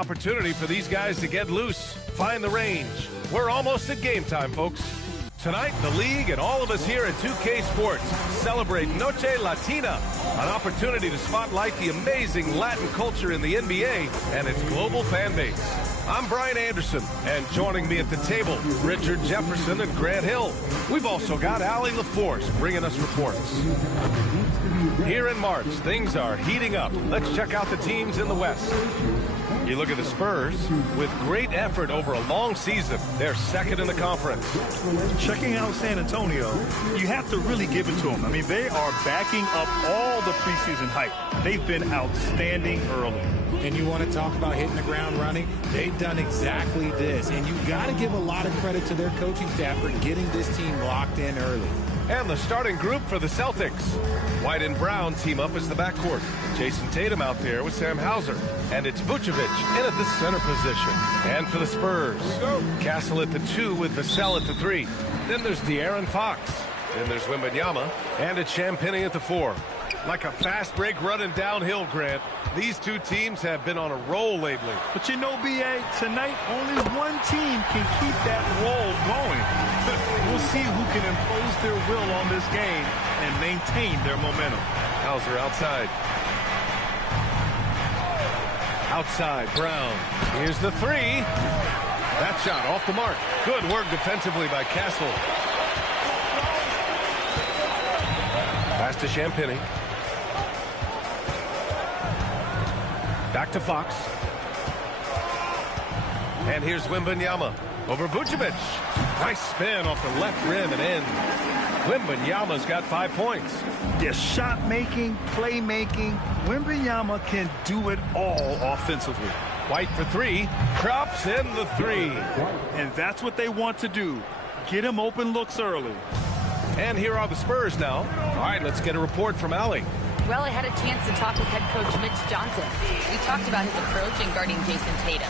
opportunity for these guys to get loose, find the range. We're almost at game time, folks. Tonight, the league and all of us here at 2K Sports celebrate Noche Latina, an opportunity to spotlight the amazing Latin culture in the NBA and its global fan base. I'm Brian Anderson, and joining me at the table, Richard Jefferson and Grant Hill. We've also got Allie LaForce bringing us reports. Here in March, things are heating up. Let's check out the teams in the West. You look at the Spurs, with great effort over a long season, they're second in the conference. Checking out San Antonio, you have to really give it to them. I mean, they are backing up all the preseason hype. They've been outstanding early. And you want to talk about hitting the ground running? They've done exactly this. And you got to give a lot of credit to their coaching staff for getting this team locked in early. And the starting group for the Celtics. White and Brown team up as the backcourt. Jason Tatum out there with Sam Hauser. And it's Vucevic in at the center position. And for the Spurs, Castle at the 2 with Vassell at the 3. Then there's De'Aaron Fox. Then there's Wembanyama. And it's Champagnie at the 4. Like a fast break running downhill, Grant. These two teams have been on a roll lately. But you know, B.A., tonight only one team can keep that roll going. We'll see who can impose their will on this game and maintain their momentum. Hauser outside. Outside, Brown. Here's the 3. That shot off the mark. Good work defensively by Castle. Pass to Champagnie. Back to Fox. And here's Wembanyama over Vucevic. Nice spin off the left rim and in. Wembanyama's got 5 points. Yeah, shot making, playmaking. Wembanyama can do it all offensively. White for 3. Drops in the 3. And that's what they want to do. Get him open looks early. And here are the Spurs now. All right, let's get a report from Allie. Well, I had a chance to talk with head coach Mitch Johnson. We talked about his approach in guarding Jason Tatum.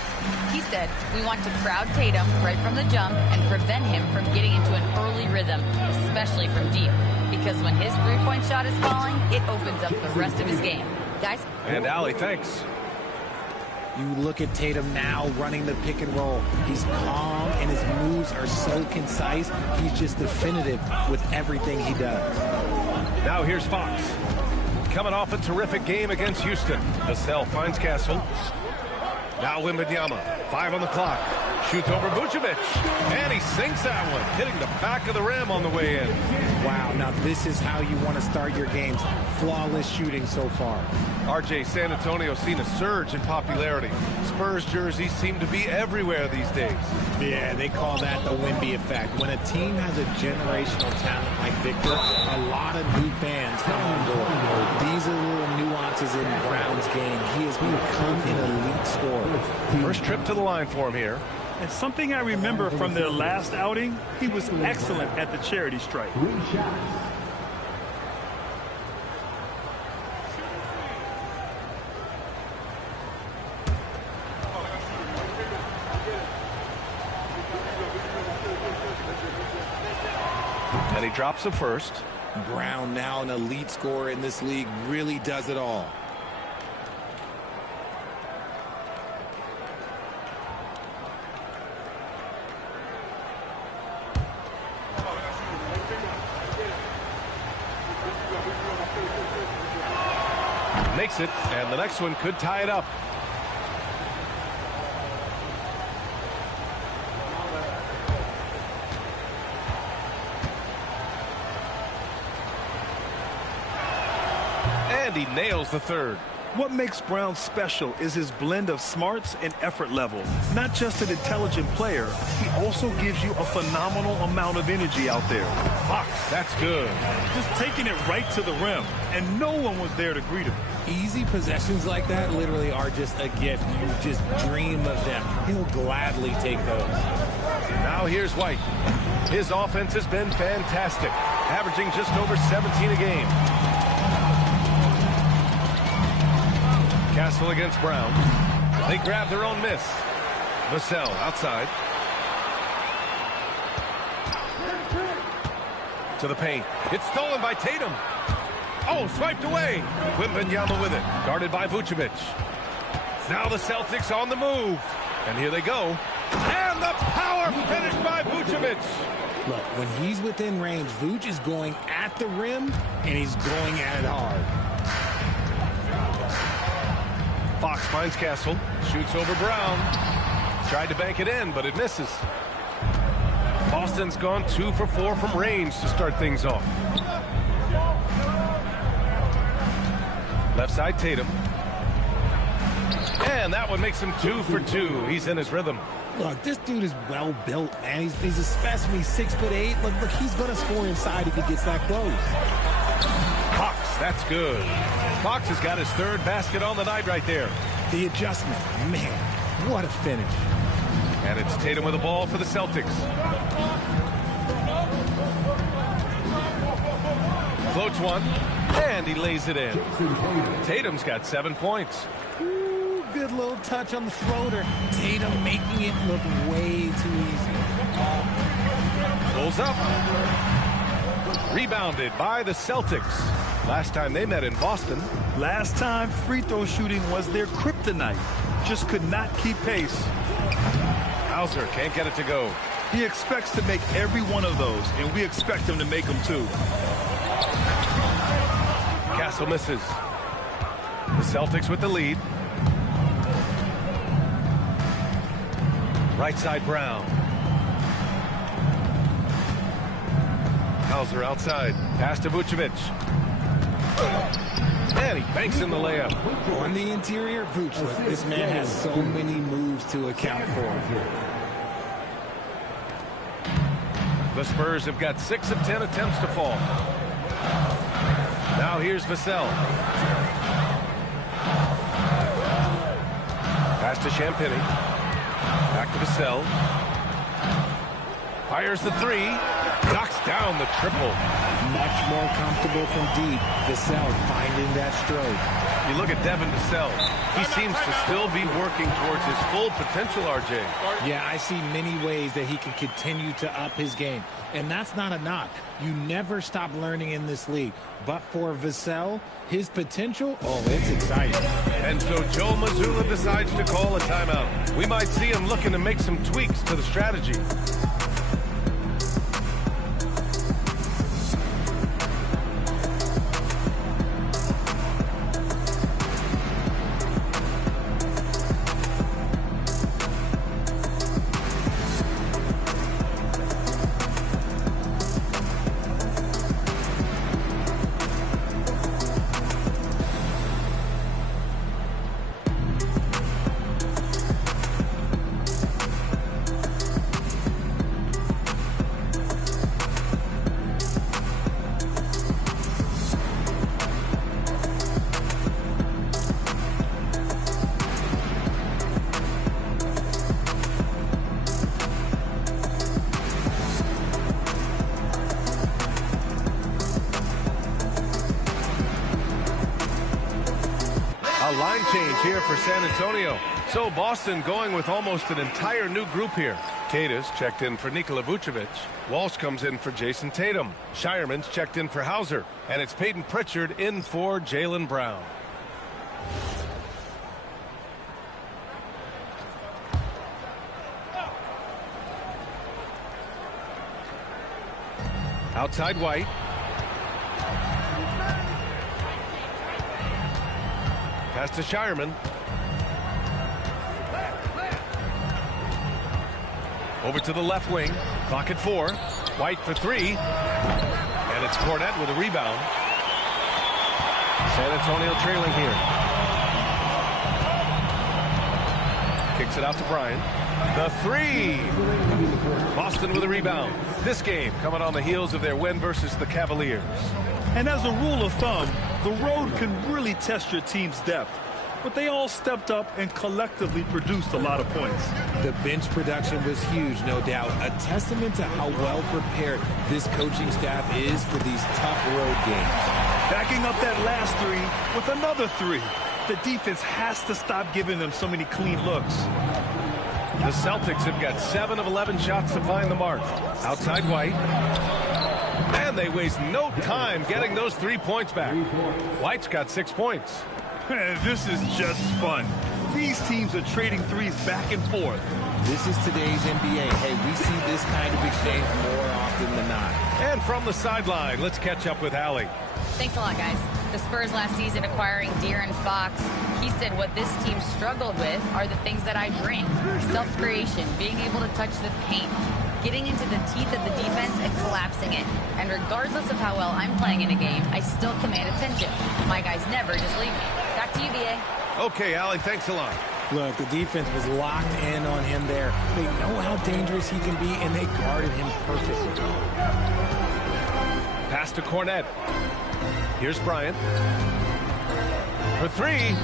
He said, we want to crowd Tatum right from the jump and prevent him from getting into an early rhythm, especially from deep. Because when his three-point shot is falling, it opens up the rest of his game. Guys? And Allie, thanks. You look at Tatum now running the pick and roll. He's calm and his moves are so concise. He's just definitive with everything he does. Now here's Fox. Coming off a terrific game against Houston. Vassell finds Castle. Now Wembanyama. 5 on the clock. Shoots over Vucevic. And he sinks that one, hitting the back of the rim on the way in. Wow, now this is how you want to start your games. Flawless shooting so far. RJ, San Antonio's seen a surge in popularity. Spurs jerseys seem to be everywhere these days. Yeah, they call that the Wemby effect. When a team has a generational talent like Victor, a lot of new fans come on board. These are little nuances in Brown's game. He has become an elite scorer. First trip to the line for him here. And something I remember from their last outing, he was excellent at the charity stripe. And he drops the first. Brown, now an elite scorer in this league, really does it all. Makes it, and the next one could tie it up. And he nails the third. What makes Brown special is his blend of smarts and effort level. Not just an intelligent player, he also gives you a phenomenal amount of energy out there. Fox, that's good. Just taking it right to the rim, and no one was there to greet him. Easy possessions like that literally are just a gift. You just dream of them. He'll gladly take those. Now here's White. His offense has been fantastic, averaging just over 17 a game. Castle against Brown. They grab their own miss. Vassell outside. To the paint. It's stolen by Tatum. Oh, swiped away. Wembanyama with it. Guarded by Vucevic. Now the Celtics on the move. And here they go. And the power finish by Vucevic. Look, when he's within range, Vuce is going at the rim, and he's going at it hard. Fox finds Castle. Shoots over Brown. Tried to bank it in, but it misses. Boston's gone 2 for 4 from range to start things off. Left side Tatum. And that one makes him 2 for 2. He's in his rhythm. Look, this dude is well built, man. He's a specimen. He's 6'8". Look, he's going to score inside if he gets that close. Fox, that's good. Fox has got his 3rd basket on the night right there. The adjustment, man, what a finish. And it's Tatum with the ball for the Celtics. Floats one, and he lays it in. Tatum's got 7 points. Ooh, good little touch on the floater. Tatum making it look way too easy. Pulls up. Rebounded by the Celtics. Last time they met in Boston. Last time, free throw shooting was their kryptonite. Just could not keep pace. Hauser can't get it to go. He expects to make every one of those, and we expect him to make them too. Castle misses. The Celtics with the lead. Right side Brown. Hauser outside. Pass to Vucevic. And he banks in the layup. On the interior, Vuce, this man has so many moves to account for. The Spurs have got 6 of 10 attempts to fall. Now here's Vassell. Pass to Champagny. Back to Vassell. Fires the 3. Knocks down the triple. Much more comfortable from deep. Vassell finding that stroke. You look at Devin Vassell. He seems to still be working towards his full potential, RJ. Yeah, I see many ways that he can continue to up his game. And that's not a knock. You never stop learning in this league. But for Vassell, his potential, oh, it's exciting. And so Joe Mazzulla decides to call a timeout. We might see him looking to make some tweaks to the strategy. Line change here for San Antonio. So Boston going with almost an entire new group here. Cadis checked in for Nikola Vucevic. Walsh comes in for Jason Tatum. Shireman's checked in for Hauser. And it's Peyton Pritchard in for Jaylen Brown. Outside White. Pass to Shireman. Over to the left wing. Clock at 4. White for 3. And it's Cornette with a rebound. San Antonio trailing here. Kicks it out to Bryant. The 3. Boston with a rebound. This game coming on the heels of their win versus the Cavaliers. And as a rule of thumb, the road can really test your team's depth. But they all stepped up and collectively produced a lot of points. The bench production was huge, no doubt. A testament to how well prepared this coaching staff is for these tough road games. Backing up that last 3 with another 3. The defense has to stop giving them so many clean looks. The Celtics have got 7 of 11 shots to find the mark. Outside White. And they waste no time getting those 3 points back. White's got 6 points. This is just fun. These teams are trading threes back and forth. This is today's NBA. Hey, we see this kind of exchange more often than not. And from the sideline, let's catch up with Allie. Thanks a lot, guys. The Spurs last season acquiring De'Aaron Fox, he said what this team struggled with are the things that I bring. Self-creation, being able to touch the paint, getting into the teeth of the defense and collapsing it. And regardless of how well I'm playing in a game, I still command attention. My guys never just leave me. Back to you, BA. Okay, Allie, thanks a lot. Look, the defense was locked in on him there. They know how dangerous he can be, and they guarded him perfectly. Pass to Cornette. Here's Bryant. For three.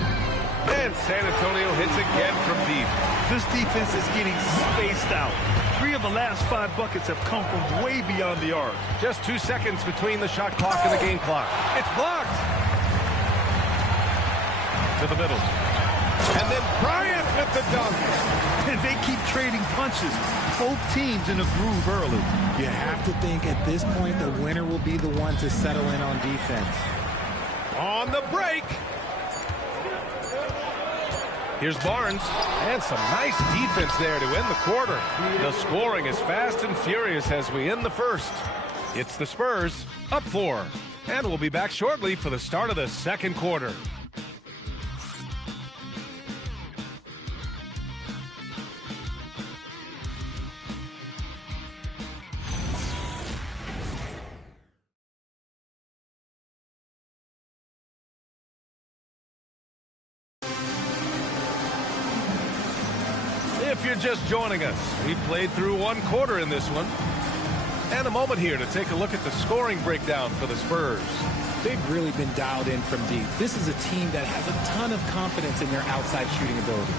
And San Antonio hits again from deep. This defense is getting spaced out. 3 of the last 5 buckets have come from way beyond the arc. Just 2 seconds between the shot clock and the game clock. It's blocked. To the middle. And then Bryant with the dunk. And they keep trading punches. Both teams in a groove early. You have to think at this point the winner will be the one to settle in on defense. On the break. Here's Barnes. And some nice defense there to end the quarter. The scoring is fast and furious as we end the first. It's the Spurs up 4. And we'll be back shortly for the start of the second quarter. If you're just joining us, we played through 1 quarter in this one. And a moment here to take a look at the scoring breakdown for the Spurs. They've really been dialed in from deep. This is a team that has a ton of confidence in their outside shooting ability.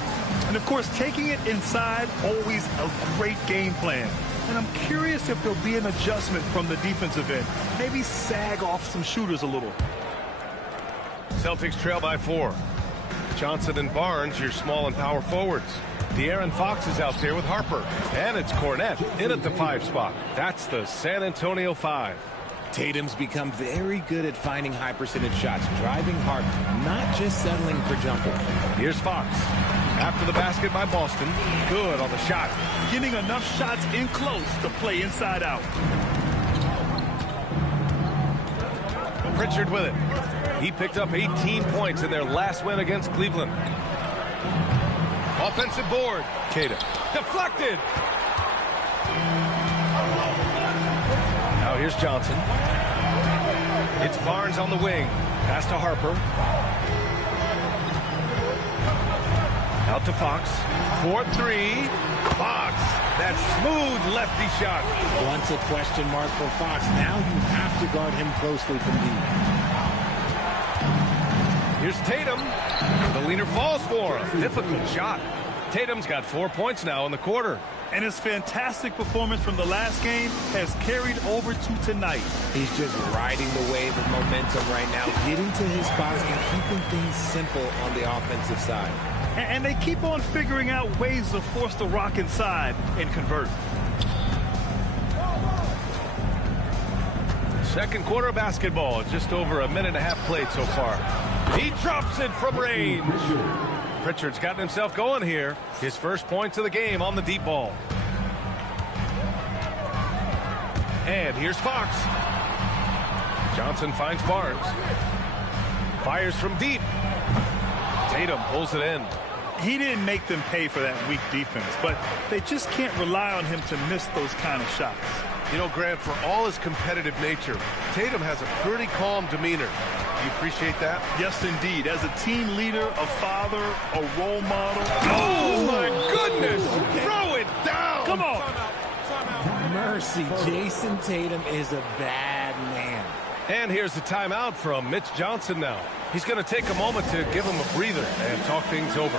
And of course, taking it inside, always a great game plan. And I'm curious if there'll be an adjustment from the defensive end. Maybe sag off some shooters a little. Celtics trail by 4. Johnson and Barnes, your small and power forwards. De'Aaron Fox is out there with Harper. And it's Cornette in at the 5 spot. That's the San Antonio 5. Tatum's become very good at finding high percentage shots, driving hard, not just settling for jumpers. Here's Fox. After the basket by Boston. Good on the shot. Getting enough shots in close to play inside out. Pritchard with it. He picked up 18 points in their last win against Cleveland. Offensive board. Tatum. Deflected. Now here's Johnson. It's Barnes on the wing. Pass to Harper. Out to Fox. 4-3. Fox. That smooth lefty shot. Once a question mark for Fox. Now you have to guard him closely from deep. Here's Tatum. The leaner falls for him. Difficult shot. Tatum's got 4 points now in the quarter. And his fantastic performance from the last game has carried over to tonight. He's just riding the wave of momentum right now, getting to his spots and keeping things simple on the offensive side. And they keep on figuring out ways to force the rock inside and convert. Second quarter basketball. Just over a minute and a half played so far. He drops it from range. Pritchard's gotten himself going here. His first points of the game on the deep ball. And here's Fox. Johnson finds Barnes. Fires from deep. Tatum pulls it in. He didn't make them pay for that weak defense, but they just can't rely on him to miss those kind of shots. You know, Grant, for all his competitive nature, Tatum has a pretty calm demeanor. You appreciate that? Yes, indeed. As a team leader, a father, a role model. Oh, my goodness! Throw it down! Come on! Mercy, Jason Tatum is a bad man. And here's the timeout from Mitch Johnson now. He's going to take a moment to give him a breather and talk things over.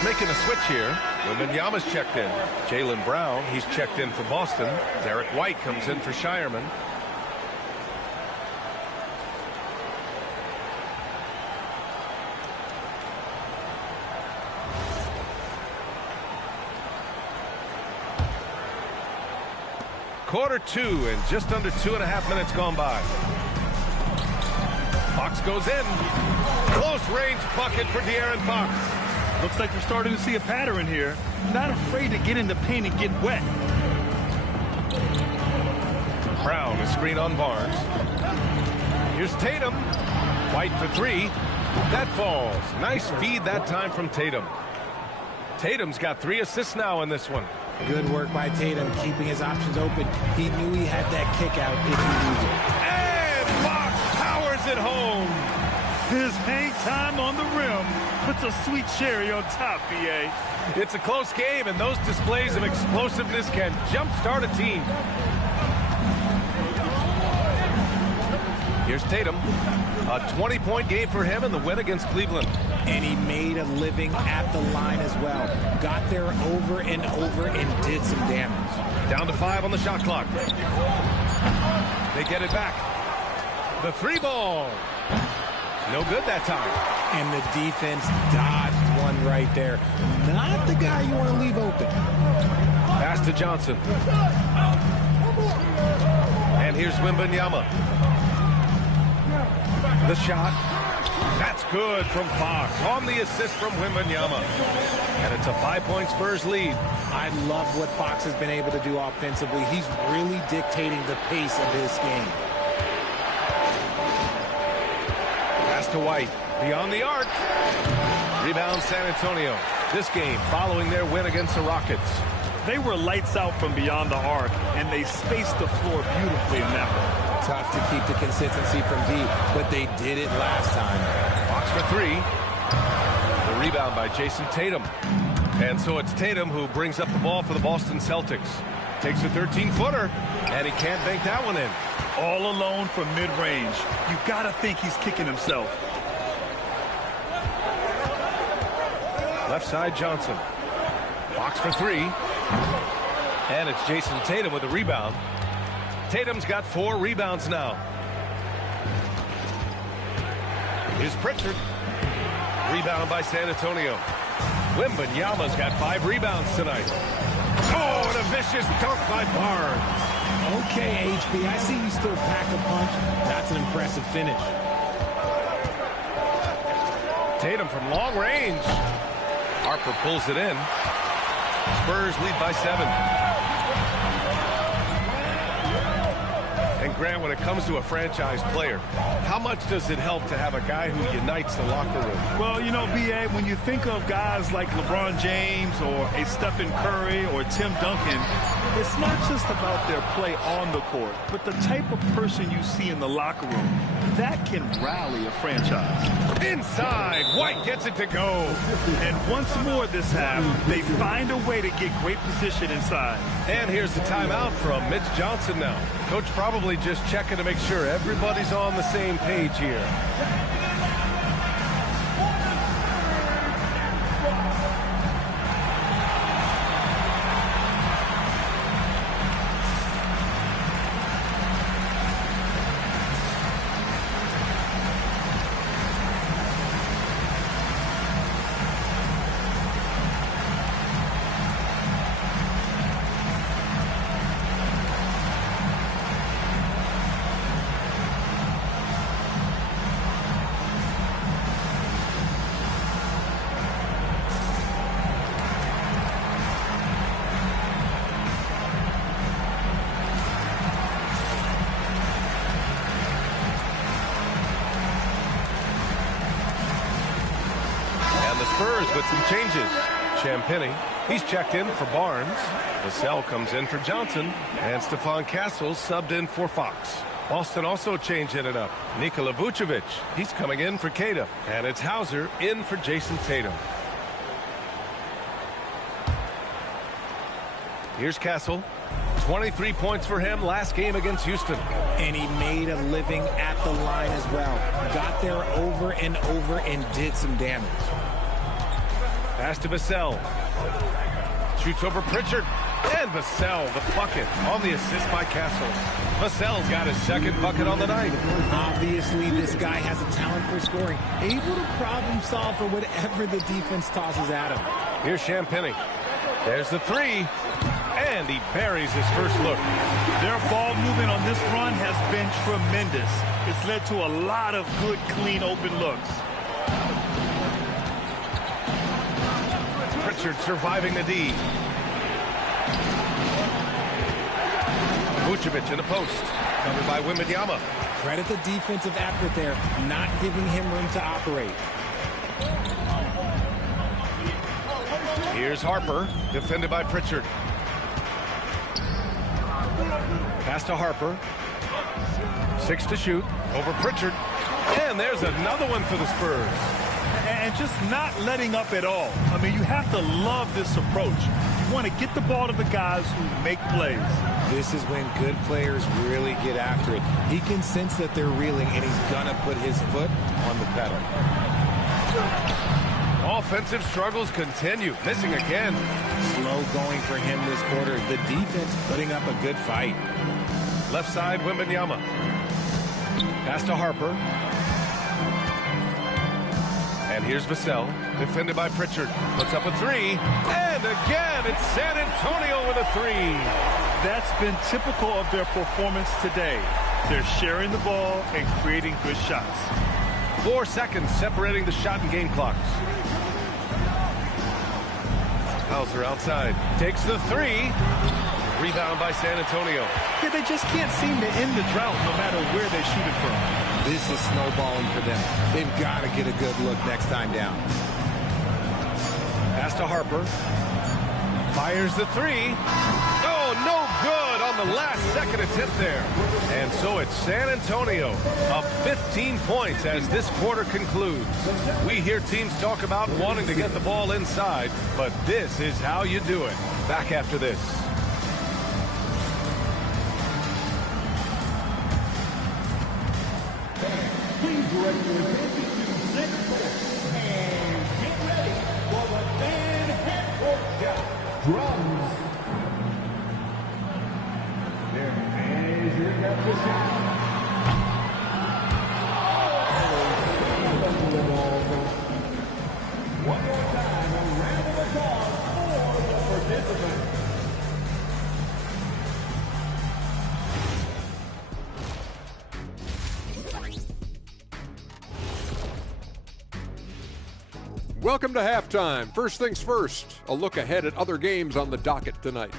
Celtics making a switch here. Wembanyama's checked in. Jaylen Brown, he's checked in for Boston. Derek White comes in for Shireman. Quarter 2 and just under 2.5 minutes gone by. Fox goes in. Close range bucket for De'Aaron Fox. Looks like we're starting to see a pattern here. Not afraid to get in the paint and get wet. Brown, a screen on Barnes. Here's Tatum. White for 3. That falls. Nice feed that time from Tatum. Tatum's got 3 assists now in this one. Good work by Tatum, keeping his options open. He knew he had that kick out if he needed it. And Fox powers it home. His hang time on the rim puts a sweet cherry on top, B.A. It's a close game, and those displays of explosiveness can jumpstart a team. Here's Tatum. A 20-point game for him in the win against Cleveland. And he made a living at the line as well. Got there over and over and did some damage. Down to 5 on the shot clock. They get it back. The 3 ball. No good that time. And the defense dodged one right there. Not the guy you want to leave open. Pass to Johnson. And here's Wembanyama. The shot. That's good from Fox on the assist from Wembanyama. And it's a 5-point Spurs lead. I love what Fox has been able to do offensively. He's really dictating the pace of his game. Pass to White. Beyond the arc. Rebound San Antonio. This game following their win against the Rockets. They were lights out from beyond the arc, and they spaced the floor beautifully in that one. Tough to keep the consistency from deep, but they did it last time. Fox for 3. The rebound by Jason Tatum. And so it's Tatum who brings up the ball for the Boston Celtics. Takes a 13-footer, and he can't bank that one in. All alone from mid-range. You got to think he's kicking himself. Left side, Johnson. Fox for 3. And it's Jason Tatum with a rebound. Tatum's got 4 rebounds now. Here's Pritchard. Rebound by San Antonio. Wembanyama's got 5 rebounds tonight. Oh, and a vicious dunk by Barnes. Okay, HB, I see you still pack a punch. That's an impressive finish. Tatum from long range. Harper pulls it in. Spurs lead by 7. And Grant, when it comes to a franchise player, how much does it help to have a guy who unites the locker room? Well, you know, B.A., when you think of guys like LeBron James or a Stephen Curry or Tim Duncan, it's not just about their play on the court, but the type of person you see in the locker room. That can rally a franchise. Inside, White gets it to go. And once more this half, they find a way to get great position inside. And here's the timeout from Mitch Johnson now. Coach probably just checking to make sure everybody's on the same page here. Spurs with some changes. Champagny, he's checked in for Barnes. Vassell comes in for Johnson. And Stephon Castle subbed in for Fox. Boston also changing it up. Nikola Vucevic, he's coming in for Cada. And it's Hauser in for Jason Tatum. Here's Castle. 23 points for him last game against Houston. And he made a living at the line as well. Got there over and over and did some damage. Pass to Vassell. Shoots over Pritchard. And Vassell, the bucket on the assist by Castle. Vassell's got his second bucket on the night. Obviously, this guy has a talent for scoring. Able to problem solve for whatever the defense tosses at him. Here's Champagny. There's the three. And he buries his first look. Their ball movement on this run has been tremendous. It's led to a lot of good, clean, open looks. Pritchard surviving the D. Vucevic in the post. Covered by Wembanyama. Credit the defensive effort there, not giving him room to operate. Here's Harper, defended by Pritchard. Pass to Harper. 6 to shoot. Over Pritchard. And there's another one for the Spurs. And just not letting up at all. I mean, you have to love this approach. You want to get the ball to the guys who make plays. This is when good players really get after it. He can sense that they're reeling, and he's going to put his foot on the pedal. Offensive struggles continue. Missing again. Slow going for him this quarter. The defense putting up a good fight. Left side, Wembanyama. Pass to Harper. And here's Vassell, defended by Pritchard. Puts up a three. And again, it's San Antonio with a three. That's been typical of their performance today. They're sharing the ball and creating good shots. 4 seconds separating the shot and game clocks. Hauser outside. Takes the three. Rebound by San Antonio. Yeah, they just can't seem to end the drought no matter where they shoot it from. This is snowballing for them. They've got to get a good look next time down. Pass to Harper. Fires the three. Oh, no good on the last second attempt there. And so it's San Antonio up 15 points as this quarter concludes. We hear teams talk about wanting to get the ball inside, but this is how you do it. Back after this. Please direct your attention to center court and get ready for the fan half-court shot. Drums. There, and here comes the shot. One more time, a round of applause for the participants. Welcome to halftime. First things first, a look ahead at other games on the docket tonight.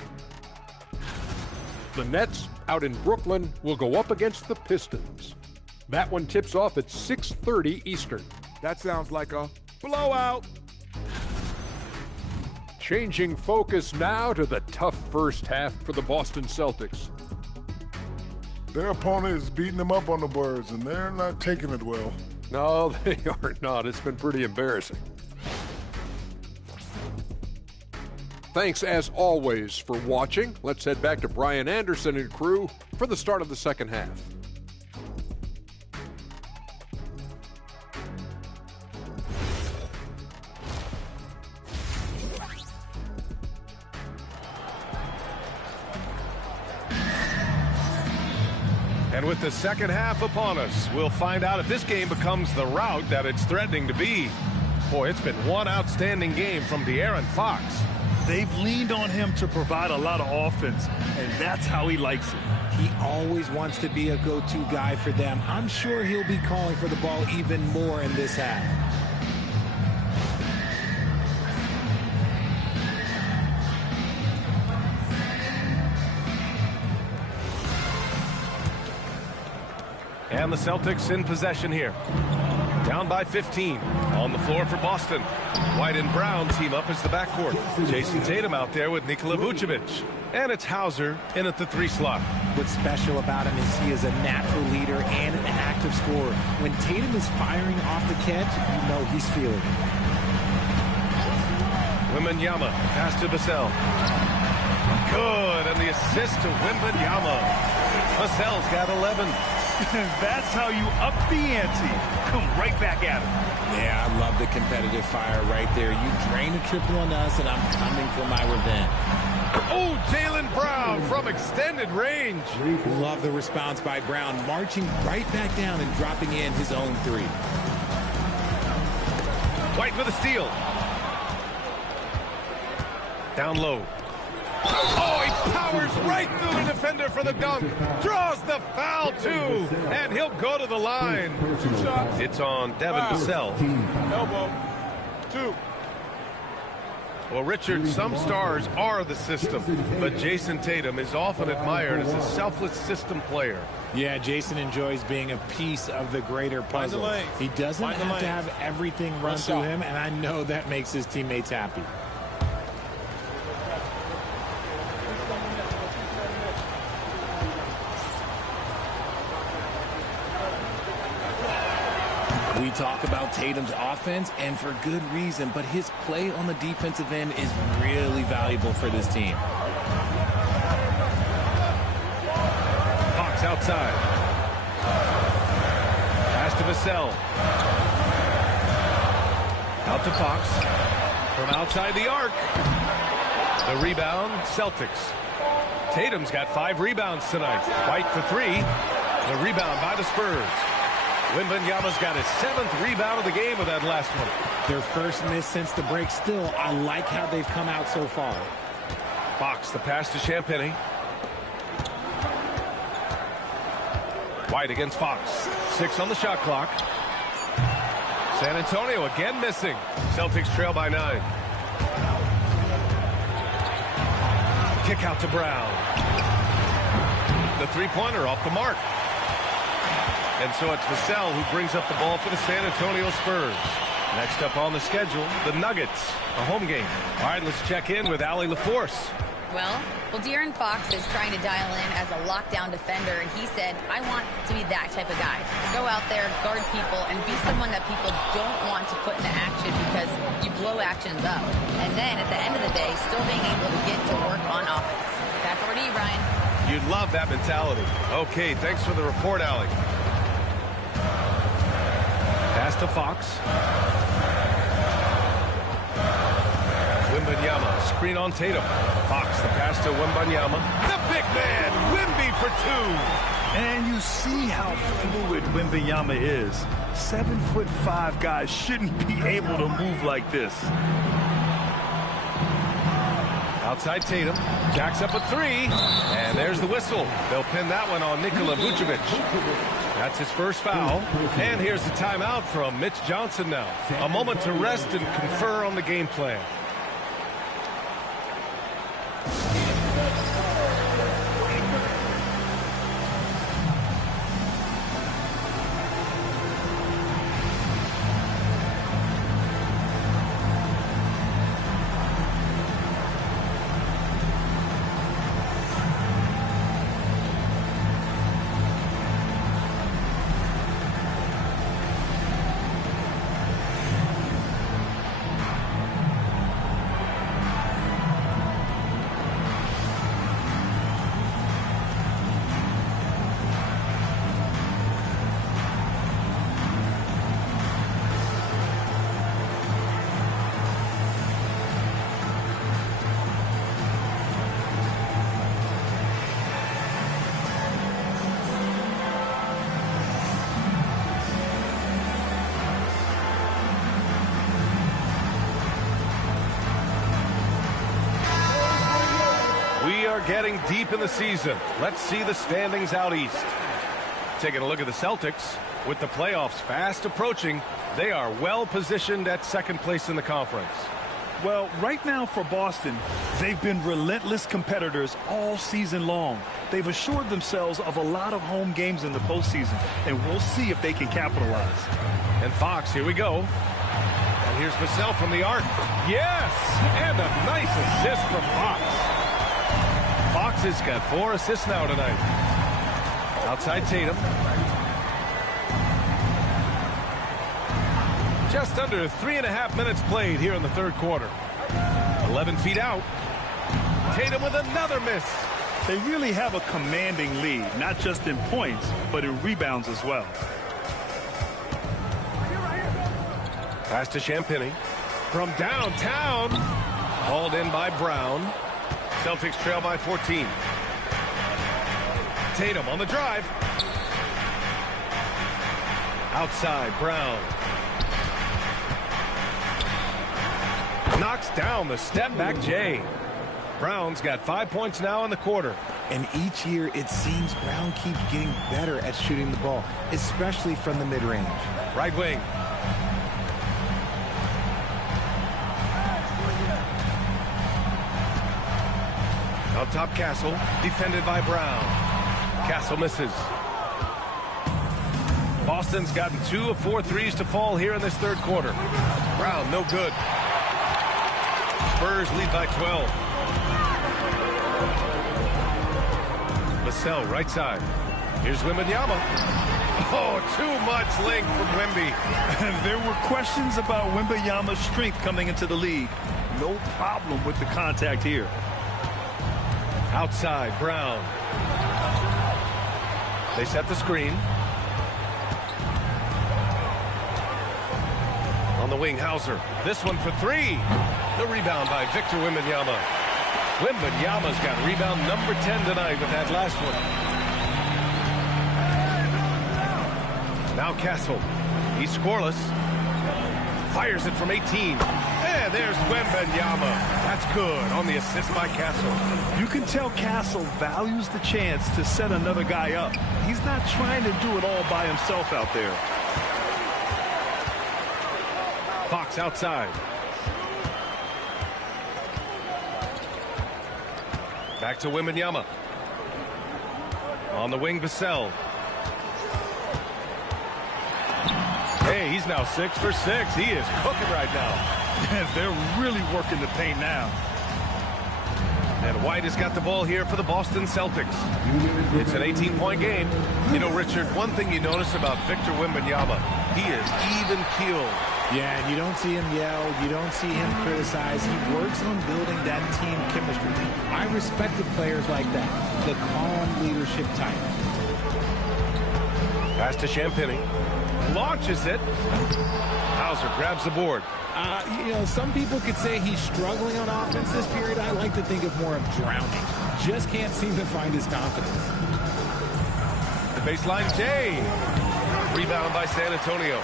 The Nets out in Brooklyn will go up against the Pistons. That one tips off at 6:30 Eastern. That sounds like a blowout. Changing focus now to the tough first half for the Boston Celtics. Their opponent is beating them up on the boards, and they're not taking it well. No, they are not. It's been pretty embarrassing. Thanks, as always, for watching. Let's head back to Brian Anderson and crew for the start of the second half. And with the second half upon us, we'll find out if this game becomes the rout that it's threatening to be. Boy, it's been one outstanding game from De'Aaron Fox. They've leaned on him to provide a lot of offense, and that's how he likes it. He always wants to be a go-to guy for them. I'm sure he'll be calling for the ball even more in this half. And the Celtics in possession here. Down by 15. On the floor for Boston. White and Brown team up as the backcourt. Jason Tatum out there with Nikola Vucevic. And it's Hauser in at the 3 slot. What's special about him is he is a natural leader and an active scorer. When Tatum is firing off the catch, you know he's feeling it. Wembanyama, pass to Vassell. Good, and the assist to Wembanyama. Vassell's got 11. That's how you up the ante. Come right back at him. Yeah, I love the competitive fire right there. You drain a triple on us, and I'm coming for my revenge. Oh, Jaylen Brown from extended range. Love the response by Brown, marching right back down and dropping in his own three. White with a steal. Down low. Oh, he powers right through the defender for the dunk. Draws the foul, too. And he'll go to the line. It's on Devin Vassell. Elbow. 2. Well, Richard, some stars are the system, but Jason Tatum is often admired as a selfless system player. Yeah, Jason enjoys being a piece of the greater puzzle. He doesn't have to have everything run through him, and I know that makes his teammates happy. We talk about Tatum's offense, and for good reason, but his play on the defensive end is really valuable for this team. Fox outside. Pass to Vassell. Out to Fox. From outside the arc. The rebound, Celtics. Tatum's got 5 rebounds tonight. White for 3. The rebound by the Spurs. Wembanyama's got his 7th rebound of the game with that last one. Their first miss since the break. Still, I like how they've come out so far. Fox, the pass to Champagnie. White against Fox. 6 on the shot clock. San Antonio again missing. Celtics trail by 9. Kick out to Brown. The three-pointer off the mark. And so it's Vassell who brings up the ball for the San Antonio Spurs. Next up on the schedule, the Nuggets, a home game. All right, let's check in with Allie LaForce. Well, De'Aaron Fox is trying to dial in as a lockdown defender, and he said, I want to be that type of guy. Go out there, guard people, and be someone that people don't want to put into action because you blow actions up. And then at the end of the day, still being able to get to work on offense. Back over to you, Ryan. You'd love that mentality. Okay, thanks for the report, Allie. Pass to Fox. Wembanyama, screen on Tatum. Fox, the pass to Wembanyama. The big man, Wemby for 2. And you see how fluid Wembanyama is. 7'5" guys shouldn't be able to move like this. Outside Tatum, jacks up a 3, and there's the whistle. They'll pin that one on Nikola Vucevic. That's his first foul. And here's the timeout from Mitch Johnson now. A moment to rest and confer on the game plan. Getting deep in the season. Let's see the standings out east. Taking a look at the Celtics. With the playoffs fast approaching, they are well positioned at second place in the conference. Well, right now for Boston, they've been relentless competitors all season long. They've assured themselves of a lot of home games in the postseason, and we'll see if they can capitalize. And Fox, here we go. And here's Vassell from the arc. Yes! And a nice assist from Fox. Fox has got 4 assists now tonight. Outside Tatum. Just under 3.5 minutes played here in the third quarter. 11 feet out. Tatum with another miss. They really have a commanding lead, not just in points, but in rebounds as well. Pass to Champagny. From downtown. Hauled in by Brown. Celtics trail by 14. Tatum on the drive. Outside, Brown. Knocks down the step-back Jay. Brown's got 5 points now in the quarter. And each year, it seems Brown keeps getting better at shooting the ball, especially from the mid-range. Right wing. Up top, Castle. Defended by Brown. Castle misses. Boston's gotten 2 of 4 threes to fall here in this third quarter. Brown, no good. Spurs lead by 12. Vassell, right side. Here's Wembanyama. Oh, too much length from Wemby. There were questions about Wembanyama's strength coming into the league. No problem with the contact here. Outside, Brown. They set the screen. On the wing, Hauser. This one for 3. The rebound by Victor Wembanyama. Wembanyama's got rebound number 10 tonight with that last one. Now Castle. He's scoreless. Fires it from 18. And there's Wembanyama. That's good on the assist by Castle. You can tell Castle values the chance to set another guy up. He's not trying to do it all by himself out there. Fox outside. Back to Wembanyama. On the wing, Vassell. Hey, he's now 6 for 6. He is cooking right now. They're really working the paint now. And White has got the ball here for the Boston Celtics. It's an 18-point game. You know, Richard, one thing you notice about Victor Wembanyama, he is even-keeled. Yeah, and you don't see him yell. You don't see him criticize. He works on building that team chemistry. I respected players like that, the calm leadership type. Pass to Champagny. Launches it. Hauser grabs the board. You know, some people could say he's struggling on offense this period. I like to think of more of drowning. Just can't seem to find his confidence. The baseline, Jay. Rebound by San Antonio.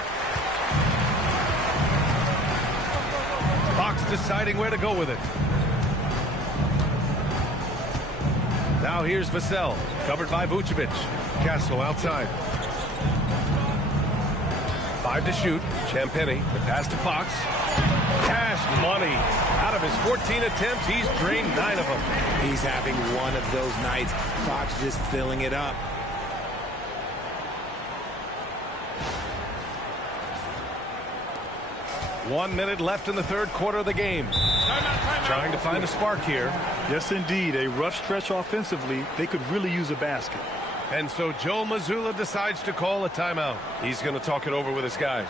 Fox deciding where to go with it. Now here's Vassell, covered by Vucevic. Castle outside. 5 to shoot. Champagny, the pass to Fox. Cash money. Out of his 14 attempts, he's drained 9 of them. He's having one of those nights. Fox just filling it up. One minute left in the third quarter of the game. Trying to find a spark here. Yes, indeed. A rough stretch offensively. They could really use a basket. And so Joe Mazzulla decides to call a timeout. He's going to talk it over with his guys.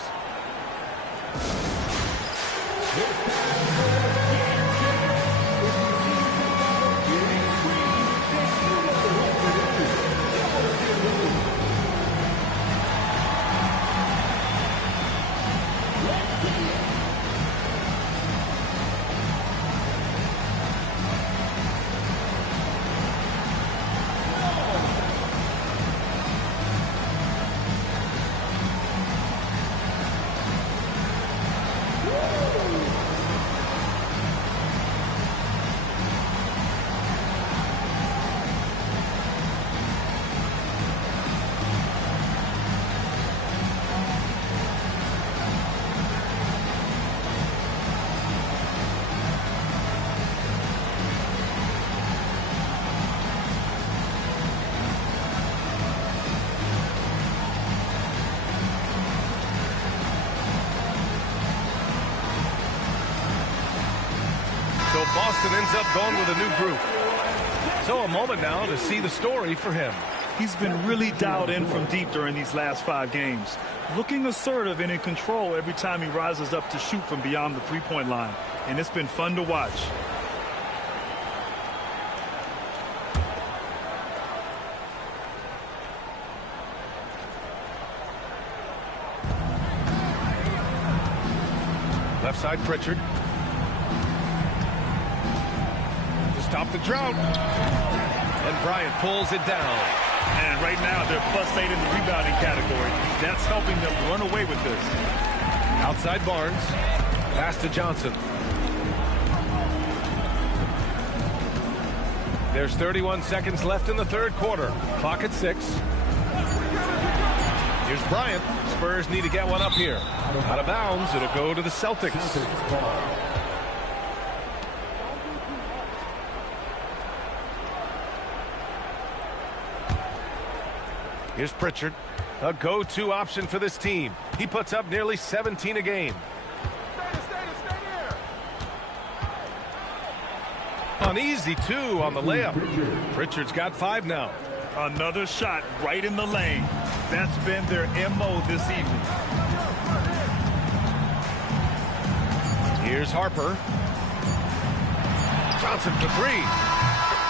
So Boston ends up going with a new group. So a moment now to see the story for him. He's been really dialed in from deep during these last 5 games. Looking assertive and in control every time he rises up to shoot from beyond the three-point line. And it's been fun to watch. Left side, Pritchard. To stop the drought. And Bryant pulls it down. And right now, they're +8 in the rebounding category. That's helping them run away with this. Outside Barnes. Pass to Johnson. There's 31 seconds left in the third quarter. Clock at 6. Here's Bryant. Spurs need to get one up here. Out of bounds. It'll go to the Celtics. Here's Pritchard. A go-to option for this team. He puts up nearly 17 a game. An easy 2 on the layup. Pritchard's got 5 now. Another shot right in the lane. That's been their MO this evening. Here's Harper. Johnson for 3.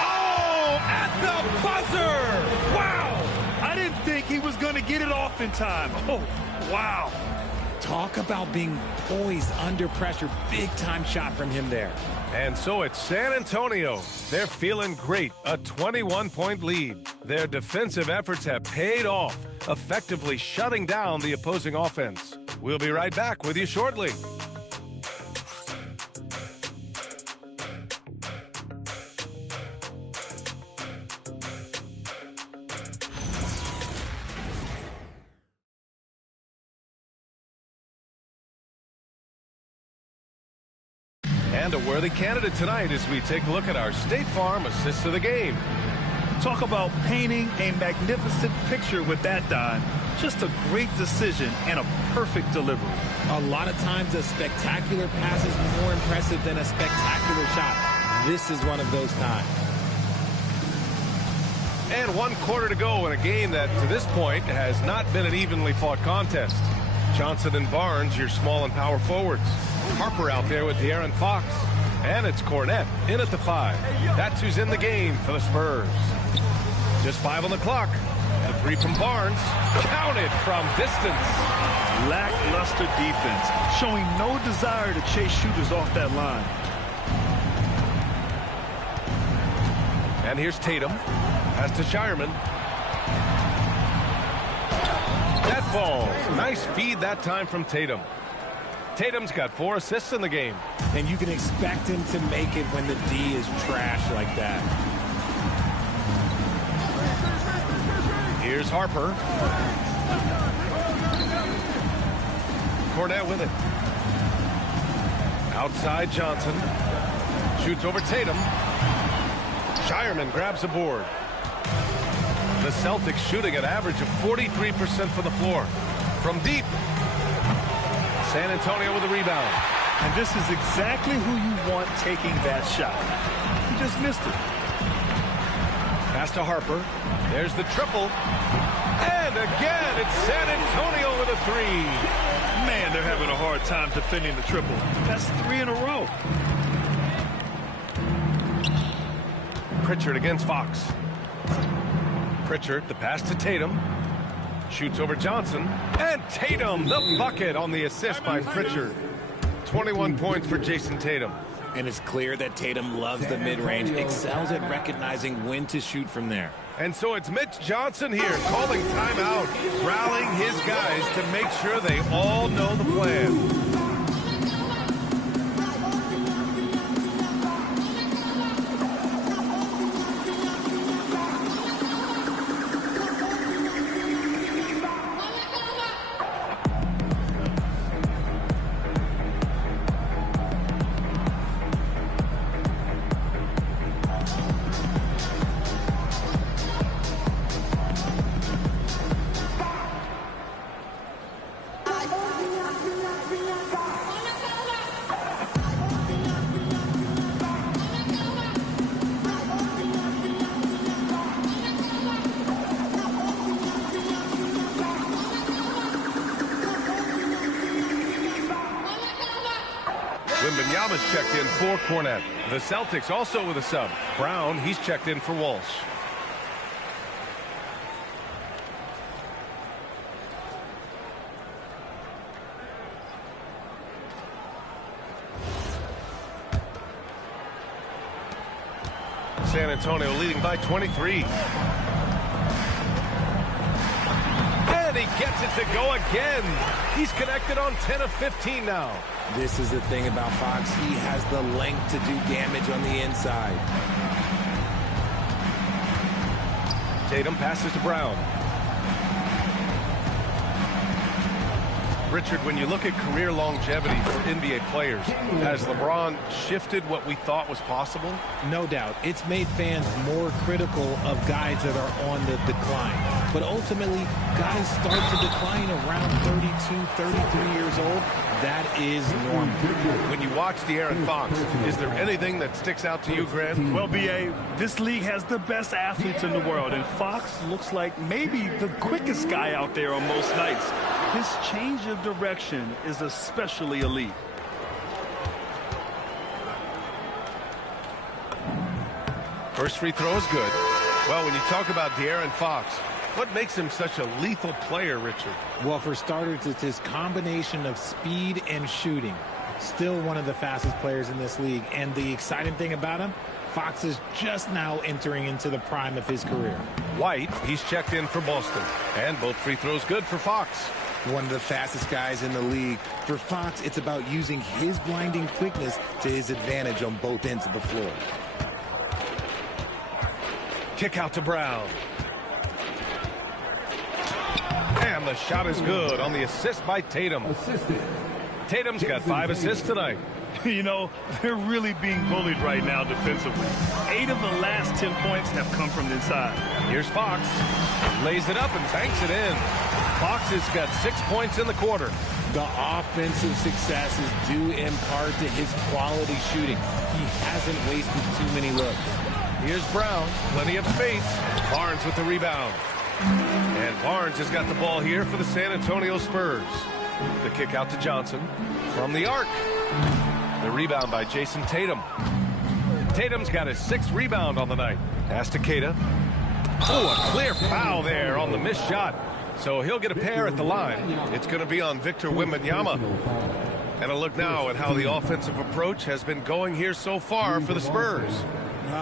Oh, at the buzzer! Wow! I didn't think he was going to get it off in time. Oh, wow. Talk about being poised under pressure. Big time shot from him there. And so it's San Antonio. They're feeling great. A 21-point lead. Their defensive efforts have paid off, effectively shutting down the opposing offense. We'll be right back with you shortly. And a worthy candidate tonight as we take a look at our State Farm assist of the game. Talk about painting a magnificent picture with that dime. Just a great decision and a perfect delivery. A lot of times a spectacular pass is more impressive than a spectacular shot. This is one of those times. And 1 quarter to go in a game that to this point has not been an evenly fought contest. Johnson and Barnes, your small and power forwards. Harper out there with De'Aaron Fox. And it's Cornette in at the 5. That's who's in the game for the Spurs. Just 5 on the clock. The 3 from Barnes. Counted from distance. Lackluster defense, showing no desire to chase shooters off that line. And here's Tatum. Pass to Shireman. That falls. Nice feed that time from Tatum. Tatum's got 4 assists in the game. And you can expect him to make it when the D is trash like that. Here's Harper. Cornette with it. Outside Johnson. Shoots over Tatum. Shireman grabs a board. The Celtics shooting an average of 43% from the floor. From deep. San Antonio with a rebound. And this is exactly who you want taking that shot. He just missed it. Pass to Harper. There's the triple. And again, it's San Antonio with a 3. Man, they're having a hard time defending the triple. That's 3 in a row. Pritchard against Fox. Pritchard, the pass to Tatum. Shoots over Johnson. And Tatum, the bucket on the assist by Pritchard. 21 points for Jason Tatum. And it's clear that Tatum loves the mid-range, excels at recognizing when to shoot from there. And so it's Mitch Johnson here calling timeout, rallying his guys to make sure they all know the plan. Wembanyama's checked in for Cornette. The Celtics also with a sub. Brown, he's checked in for Walsh. San Antonio leading by 23. And he gets it to go again. He's connected on 10 of 15 now. This is the thing about Fox. He has the length to do damage on the inside. Tatum passes to Brown. Richard, when you look at career longevity for NBA players, has LeBron shifted what we thought was possible? No doubt. It's made fans more critical of guys that are on the decline. But ultimately, guys start to decline around 32, 33 years old. That is normal. When you watch De'Aaron Fox, is there anything that sticks out to you, Grant? Well, B.A., this league has the best athletes in the world, and Fox looks like maybe the quickest guy out there on most nights. His change of direction is especially elite. First free throw is good. Well, when you talk about De'Aaron Fox, what makes him such a lethal player, Richard? Well, for starters, it's his combination of speed and shooting. Still one of the fastest players in this league. And the exciting thing about him, Fox is just now entering into the prime of his career. White, he's checked in for Boston. And both free throws good for Fox. One of the fastest guys in the league. For Fox, it's about using his blinding quickness to his advantage on both ends of the floor. Kick out to Brown. And the shot is good on the assist by Tatum. Tatum's got 5 assists tonight. You know, they're really being bullied right now defensively. 8 of the last 10 points have come from inside. Here's Fox. Lays it up and banks it in. Fox has got 6 points in the quarter. The offensive success is due in part to his quality shooting. He hasn't wasted too many looks. Here's Brown. Plenty of space. Barnes with the rebound. And Barnes has got the ball here for the San Antonio Spurs. The kick out to Johnson from the arc. The rebound by Jason Tatum. Tatum's got his 6th rebound on the night. Pass to Keita. Oh, a clear foul there on the missed shot. So he'll get a pair at the line. It's going to be on Victor Wembanyama. And a look now at how the offensive approach has been going here so far for the Spurs.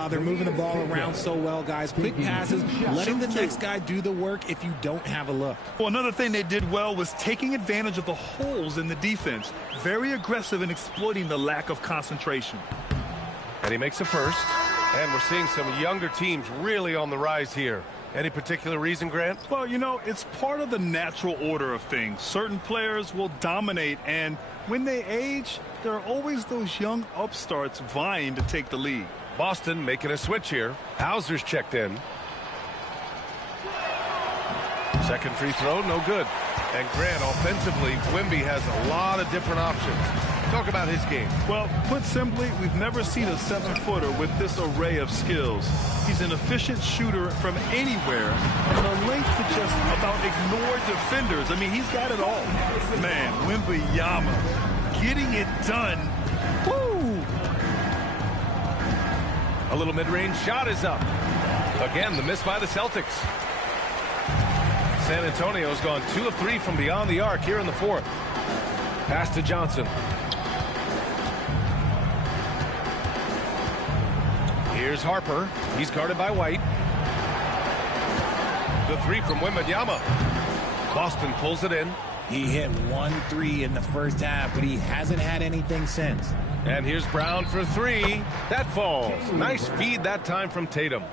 They're moving the ball around so well, guys. Quick passes, letting the next guy do the work if you don't have a look. Well, another thing they did well was taking advantage of the holes in the defense. Very aggressive in exploiting the lack of concentration. And he makes a first. And we're seeing some younger teams really on the rise here. Any particular reason, Grant? Well, you know, it's part of the natural order of things. Certain players will dominate, and when they age, there are always those young upstarts vying to take the lead. Boston making a switch here. Hauser's checked in. Second free throw, no good. And Grant, offensively, Wemby has a lot of different options. Talk about his game. Well, put simply, we've never seen a 7-footer with this array of skills. He's an efficient shooter from anywhere, and a length to just about ignore defenders. I mean, he's got it all. Man, Wembanyama getting it done. Woo! A little mid-range shot is up. Again, the miss by the Celtics. San Antonio's gone 2 of 3 from beyond the arc here in the 4th. Pass to Johnson. Here's Harper. He's guarded by White. The 3 from Wembanyama. Boston pulls it in. He hit 1 3 in the first half, but he hasn't had anything since. And here's Brown for 3. That falls. Nice feed that time from Tatum.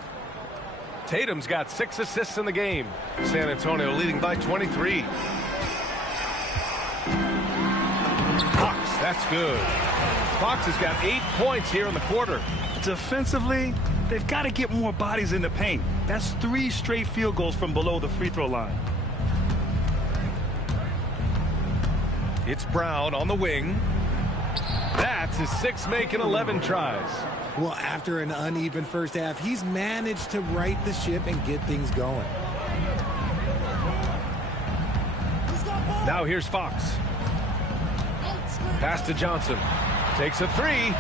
Tatum's got 6 assists in the game. San Antonio leading by 23. Fox, that's good. Fox has got 8 points here in the quarter. Defensively, they've got to get more bodies in the paint. That's 3 straight field goals from below the free throw line. It's Brown on the wing. That's his 6th make in 11 tries. Well, after an uneven first half, he's managed to right the ship and get things going. Now here's Fox. Pass to Johnson. Takes a 3.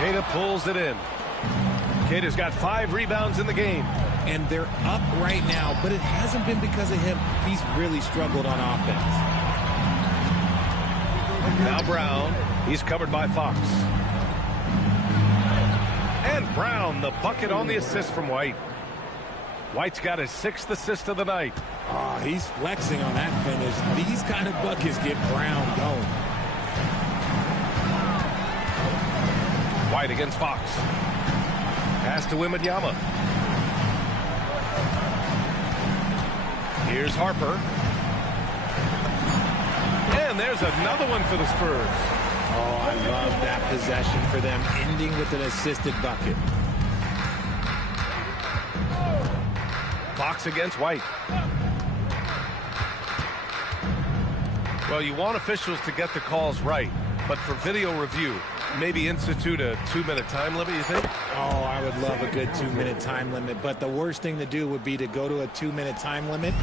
Keita pulls it in. Keita's got 5 rebounds in the game. And they're up right now, but it hasn't been because of him. He's really struggled on offense. Now Brown. He's covered by Fox. And Brown, the bucket on the assist from White. White's got his 6th assist of the night. Oh, he's flexing on that finish. These kind of buckets get Brown going. White against Fox. Pass to Wembanyama. Here's Harper. And there's another one for the Spurs. Oh, I love that possession for them, ending with an assisted bucket. Fox against White. Well, you want officials to get the calls right, but for video review, maybe institute a 2-minute time limit, you think? Oh, I would love a good 2-minute time limit, but the worst thing to do would be to go to a 2-minute time limit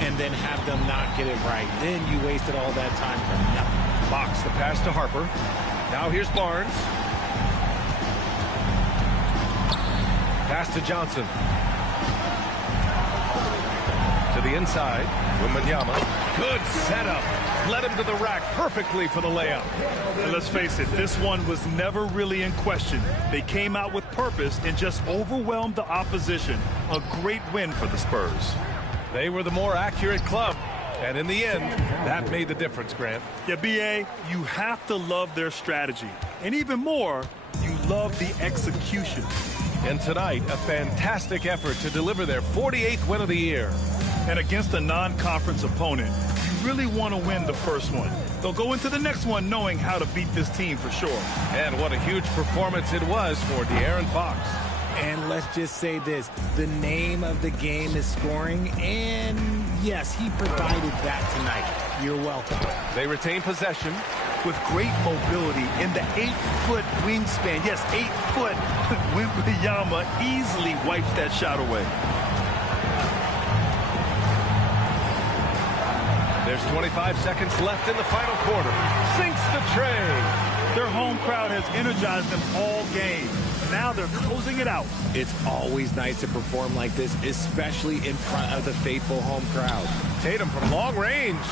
and then have them not get it right. Then you wasted all that time for nothing. Fox, the pass to Harper. Now here's Barnes. Pass to Johnson. To the inside. Wembanyama. Good setup. Led him to the rack perfectly for the layup. And let's face it, this one was never really in question. They came out with purpose and just overwhelmed the opposition. A great win for the Spurs. They were the more accurate club. And in the end, that made the difference, Grant. Yeah, B.A., you have to love their strategy. And even more, you love the execution. And tonight, a fantastic effort to deliver their 48th win of the year. And against a non-conference opponent, you really want to win the first one. They'll go into the next one knowing how to beat this team for sure. And what a huge performance it was for De'Aaron Fox. And let's just say this, the name of the game is scoring, and yes, he provided that tonight. You're welcome. They retain possession. With great mobility in the 8-foot wingspan. Yes, 8-foot. Wembanyama easily wipes that shot away. There's 25 seconds left in the final quarter. Sinks the tray. Their home crowd has energized them all game. Now they're closing it out. It's always nice to perform like this, especially in front of the faithful home crowd. Tatum from long range.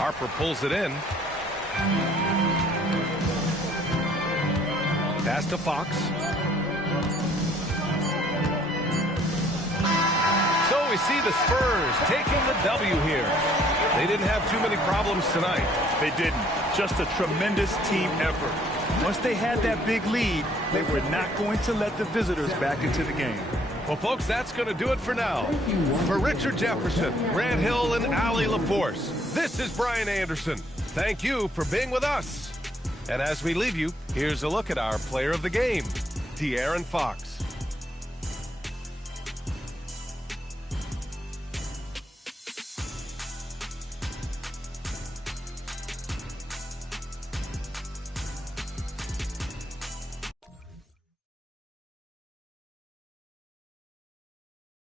Harper pulls it in. Pass to Fox. So we see the Spurs taking the W here. They didn't have too many problems tonight. They didn't. Just a tremendous team effort. Once they had that big lead, they were not going to let the visitors back into the game. Well, folks, that's going to do it for now. For Richard Jefferson, Grant Hill, and Allie LaForce, this is Brian Anderson. Thank you for being with us. And as we leave you, here's a look at our player of the game, De'Aaron Fox.